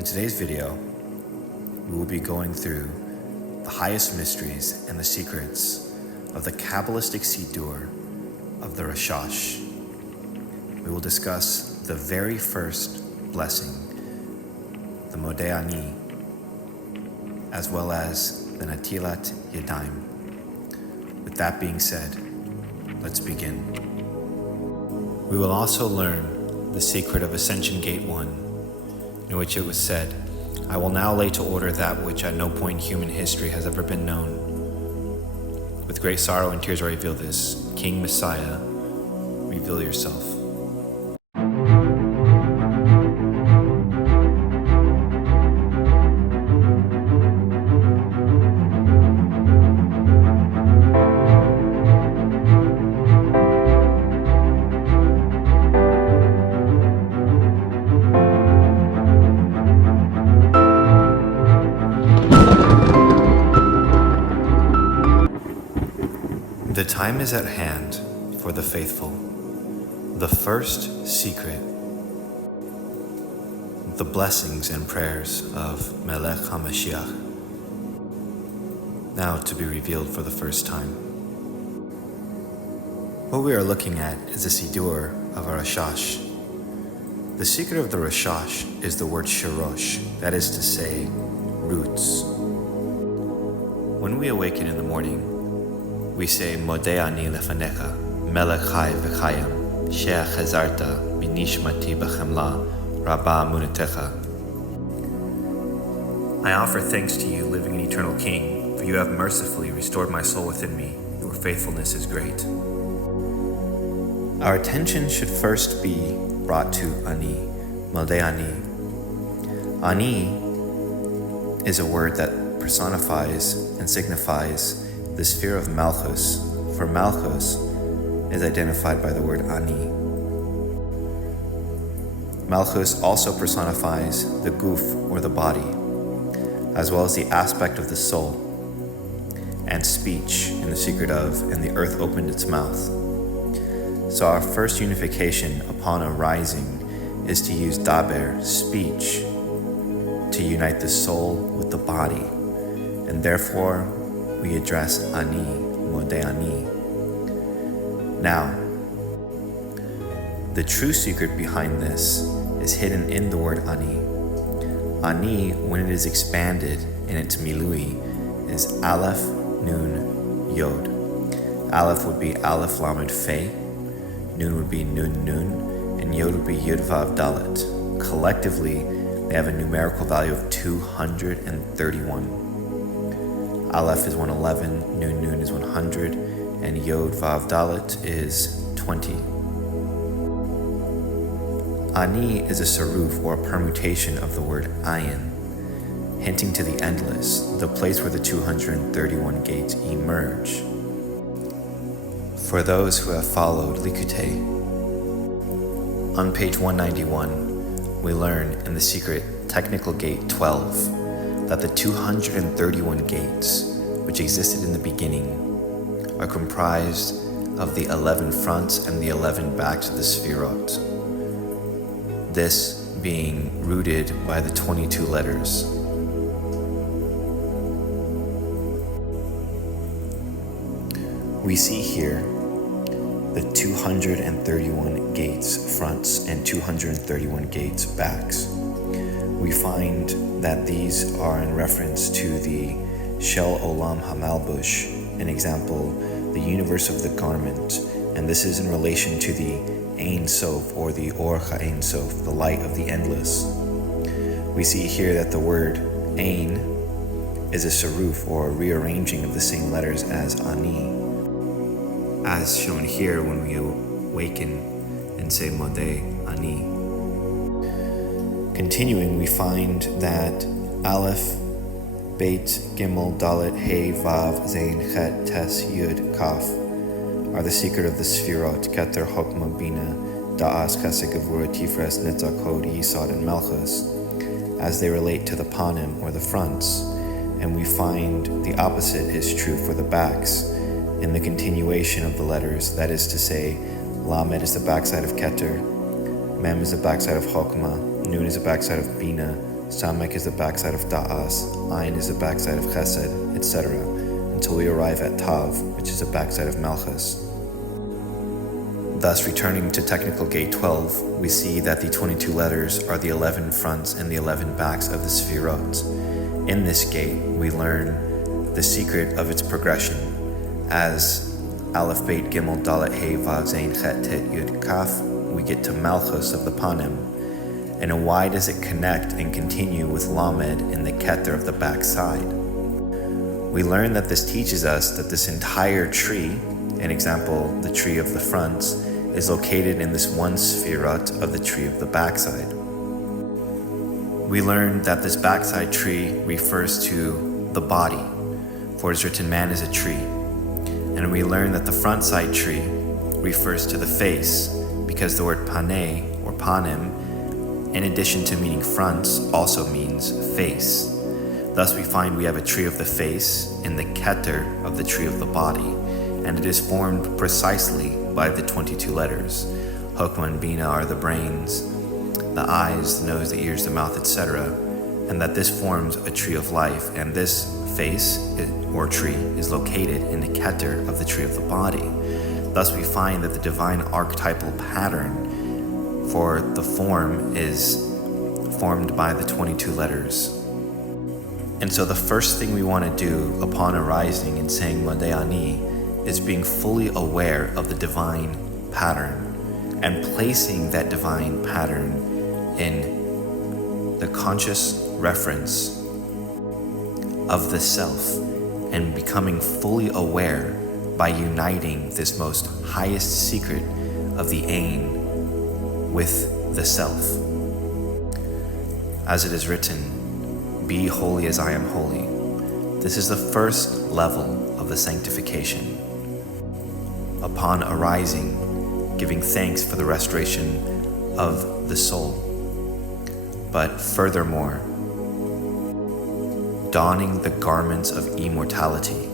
In today's video, we will be going through the highest mysteries and the secrets of the Kabbalistic Siddur of the Rashash. We will discuss the very first blessing, the Modeh Ani, as well as the Natilat Yadayim. With that being said, let's begin. We will also learn the secret of Ascension Gate 1, in which it was said, "I will now lay to order that which at no point in human history has ever been known. With great sorrow and tears I reveal this. King Messiah, reveal yourself." The time is at hand for the faithful. The first secret, the blessings and prayers of Melech HaMashiach, now to be revealed for the first time. What we are looking at is the Siddur of a Rashash. The secret of the Rashash is the word Shorosh, that is to say, roots. When we awaken in the morning, we say, "Modeh ani lefanecha, melech chai v'chayim, she'ach chazarta, binishmati b'chemla, rabba amunetecha." I offer thanks to you, living and eternal King, for you have mercifully restored my soul within me. Your faithfulness is great. Our attention should first be brought to Ani, Modeh Ani. Ani is a word that personifies and signifies the sphere of Malchus, for Malchus is identified by the word Ani. Malchus also personifies the guf, or the body, as well as the aspect of the soul, and speech in the secret of, "And the earth opened its mouth." So our first unification upon arising is to use daber, speech, to unite the soul with the body, and therefore we address Ani, Modeh Ani. Now, the true secret behind this is hidden in the word Ani. Ani, when it is expanded in its milui, is Aleph, Nun, Yod. Aleph would be Aleph Lamed Fe, Nun would be Nun Nun, and Yod would be Yud Vav Dalet. Collectively, they have a numerical value of 231. Aleph is 111, Nun Nun is 100, and Yod Vav Dalet is 20. Ani is a saruf, or a permutation of the word ayin, hinting to the endless, the place where the 231 gates emerge. For those who have followed Likutei, on page 191, we learn in the secret technical gate 12, that the 231 gates, which existed in the beginning, are comprised of the 11 fronts and the 11 backs of the Sefirot, this being rooted by the 22 letters. We see here the 231 gates fronts and 231 gates backs. We find that these are in reference to the Shel Olam Hamalbush, an example, the universe of the garment, and this is in relation to the Ein Sof, or the Or HaEin Sof, the light of the endless. We see here that the word Ein is a saruf, or a rearranging of the same letters as Ani, as shown here when we awaken and say Modeh Ani. Continuing, we find that Aleph, Beit, Gimel, Dalet, Hey, Vav, Zain, Chet, Tes, Yud, Kaf are the secret of the Sefirot, Keter, Chokmah, Bina, Da'as, Chesed, Gevurah, Tifres, Netzach, Hod, Yisod, and Malchus, as they relate to the Panim, or the fronts, and we find the opposite is true for the backs, in the continuation of the letters, that is to say, Lamed is the backside of Keter, Mem is the backside of Chokmah, Nun is the backside of Bina, Samek is the backside of Da'as, Ayin is the backside of Chesed, etc., until we arrive at Tav, which is the backside of Malchus. Thus, returning to technical gate 12, we see that the 22 letters are the 11 fronts and the 11 backs of the Sefirot. In this gate, we learn the secret of its progression as Aleph, Beit, Gimel, Dalet, Hey, Vav, Zayin, Chet, Tet, Yud, Kaf, we get to Malchus of the Panim. And why does it connect and continue with Lamed in the Keter of the backside? We learn that this teaches us that this entire tree, an example, the tree of the fronts, is located in this one Sefirot of the tree of the backside. We learn that this backside tree refers to the body, for it is written, man is a tree. And we learn that the front side tree refers to the face, because the word paneh, or panim, in addition to meaning fronts, also means face. Thus we find we have a tree of the face in the keter of the tree of the body, and it is formed precisely by the 22 letters. Hokmah and Bina are the brains, the eyes, the nose, the ears, the mouth, etc., and that this forms a tree of life, and this face or tree is located in the keter of the tree of the body. Thus we find that the divine archetypal pattern for the form is formed by the 22 letters. And so the first thing we want to do upon arising and saying Modeh Ani is being fully aware of the divine pattern and placing that divine pattern in the conscious reference of the self and becoming fully aware by uniting this most highest secret of the Ein with the self. As it is written, be holy as I am holy. This is the first level of the sanctification. Upon arising, giving thanks for the restoration of the soul. But furthermore, donning the garments of immortality,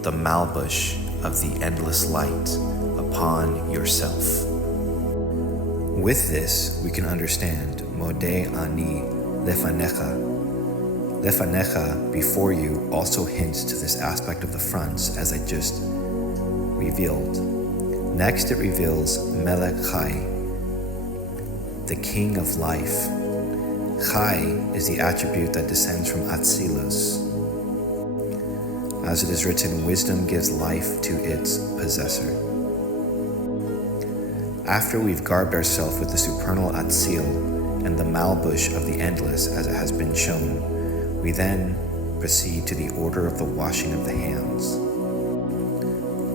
the malbush of the endless light upon yourself. With this, we can understand Modeh Ani Lefanecha. Lefanecha, before you, also hints to this aspect of the fronts, as I just revealed. Next, it reveals Melech Chai, the king of life. Chai is the attribute that descends from Atzilus. As it is written, wisdom gives life to its possessor. After we've garbed ourselves with the supernal Atzil and the malbush of the endless, as it has been shown, we then proceed to the order of the washing of the hands,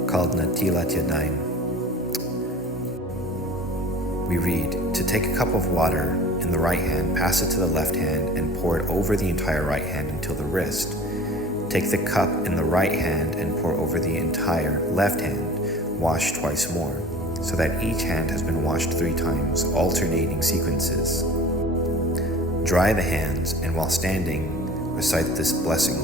called Natilat Yadayim. We read, to take a cup of water in the right hand, pass it to the left hand, and pour it over the entire right hand until the wrist. Take the cup in the right hand and pour over the entire left hand. Wash twice more, so that each hand has been washed 3 times, alternating sequences. Dry the hands, and while standing, recite this blessing.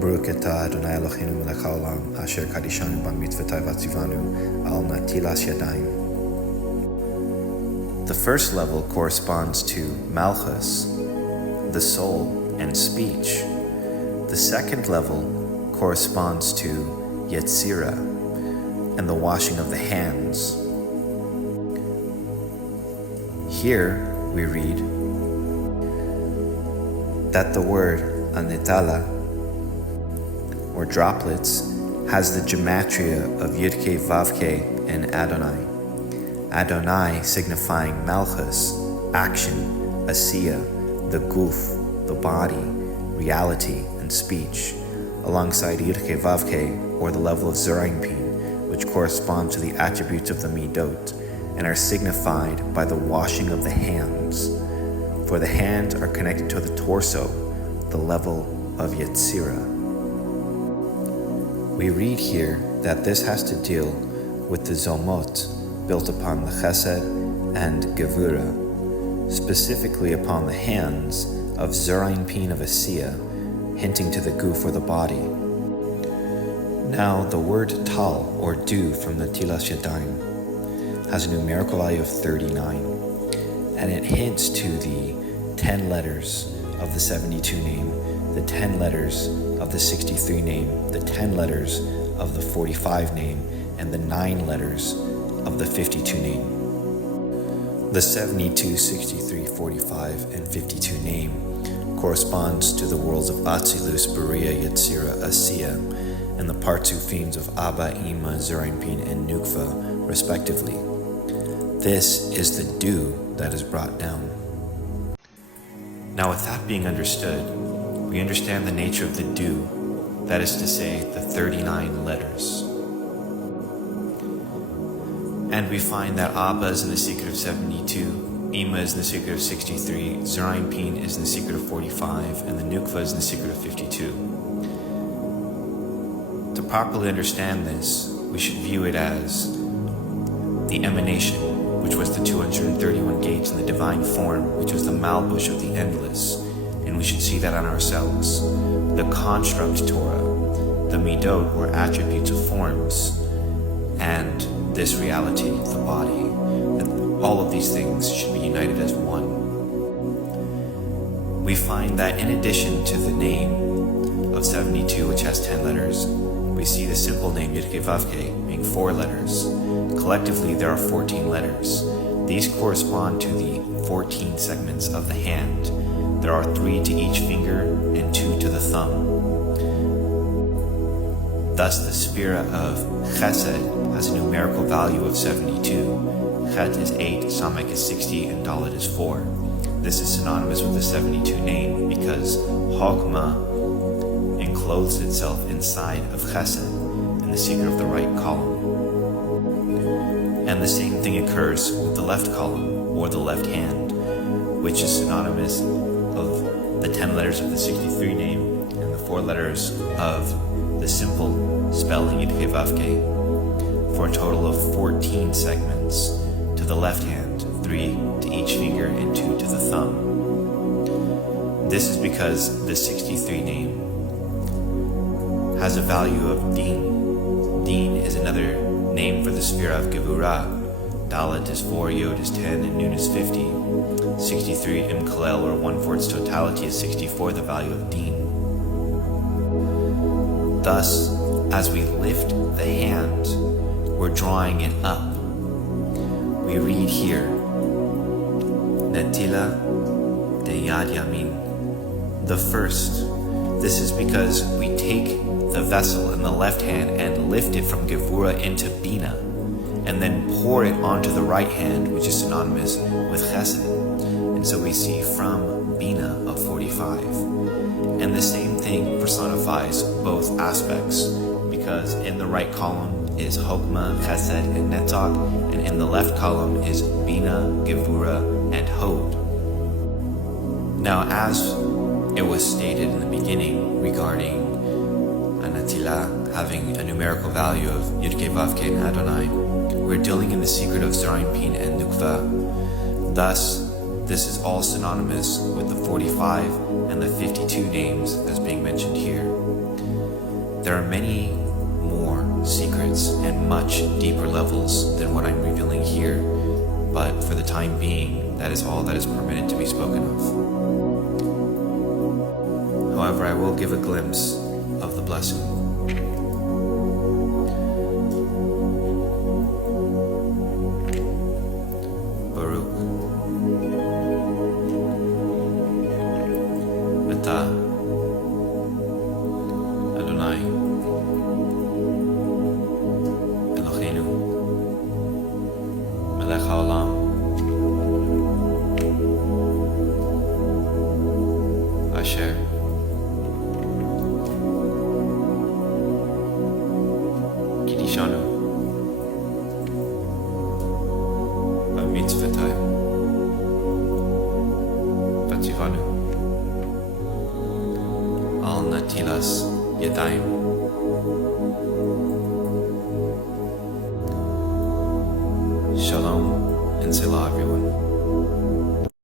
Baruch atah Adonai Eloheinu melech haolam, asher kadishanu b'mitzvotav v'tzivanu al natilas yadayim. The first level corresponds to Malchus, the soul and speech. The second level corresponds to Yetzirah and the washing of the hands. Here we read that the word anetala, or droplets, has the gematria of Yud-Kei, Vav-Kei, and Adonai. Adonai signifying Malchus, action, Asiya, the guf, the body, reality, and speech, alongside Yud-Kei, Vav-Kei, or the level of Zerainpin, which correspond to the attributes of the Midot, and are signified by the washing of the hands, for the hands are connected to the torso, the level of Yetzirah. We read here that this has to deal with the Zomot built upon the Chesed and Gevura, specifically upon the hands of Zerainpin of Asiya, hinting to the guf or the body. Now, the word tal, or dew, from the Tilas Yadayim, has a numerical value of 39, and it hints to the 10 letters of the 72 name, the 10 letters of the 63 name, the 10 letters of the 45 name, and the 9 letters of the 52 name. The 72, 63, 45, and 52 name corresponds to the worlds of Atzilus, Beriah, Yetzirah, Asiya, and the Partufim of Abba, Ima, Zerampin, and Nukva, respectively. This is the dew that is brought down. Now, with that being understood, we understand the nature of the dew, that is to say, the 39 letters. And we find that Abba is in the secret of 72, Ima is in the secret of 63, Zerampin is in the secret of 45, and the Nukva is in the secret of 52. To properly understand this, we should view it as the emanation, which was the 231 gates, and the divine form, which was the Malbush of the endless, and we should see that on ourselves. The construct Torah, the midot, or attributes of forms, and this reality, the body, that all of these things should be united as one. We find that in addition to the name of 72, which has 10 letters, we see the simple name Yud-Kei-Vav-Kei being 4 letters. Collectively, there are 14 letters. These correspond to the 14 segments of the hand. There are 3 to each finger and 2 to the thumb. Thus, the sphere of Chesed has a numerical value of 72. Chet is 8, Samek is 60, and Dalet is 4. This is synonymous with the 72 name because Chokmah encloses itself inside of Chesed in the secret of the right column. And the same thing occurs with the left column, or the left hand, which is synonymous of the 10 letters of the 63 name and the 4 letters of the simple spelling Yud-Kei-Vav-Kei, for a total of 14 segments to the left hand, 3 to each finger and 2 to the thumb. This is because the 63 name has a value of Din. Din is another name for the sphere of Gevurah. Dalet is 4, Yod is 10, and Nun is 50. 63 Imkalel, or 1 for its totality, is 64, the value of Din. Thus, as we lift the hand, we're drawing it up. We read here, Netila de Yad Yamin, the first. This is because we take the vessel in the left hand and lift it from Gevurah into Bina, and then pour it onto the right hand, which is synonymous with Chesed. And so we see from Bina of 45. And the same thing personifies both aspects, because in the right column is Chokmah, Chesed, and Netzach, and in the left column is Bina, Gevurah, and Hod. Now, as it was stated in the beginning regarding Natila having a numerical value of Yud-Kei-Vav-Kei and Adonai, we're dealing in the secret of Zerampin and Nukva. Thus, this is all synonymous with the 45 and the 52 names as being mentioned here. There are many more secrets and much deeper levels than what I'm revealing here, but for the time being, that is all that is permitted to be spoken of. However, I will give a glimpse of the blessing. Baruch Atah Adonai Eloheinu Melech haolam Asher Kidishanu B'mitzvotai V'tzivanu Al Natilas Yadayim. Shalom and Selah, everyone.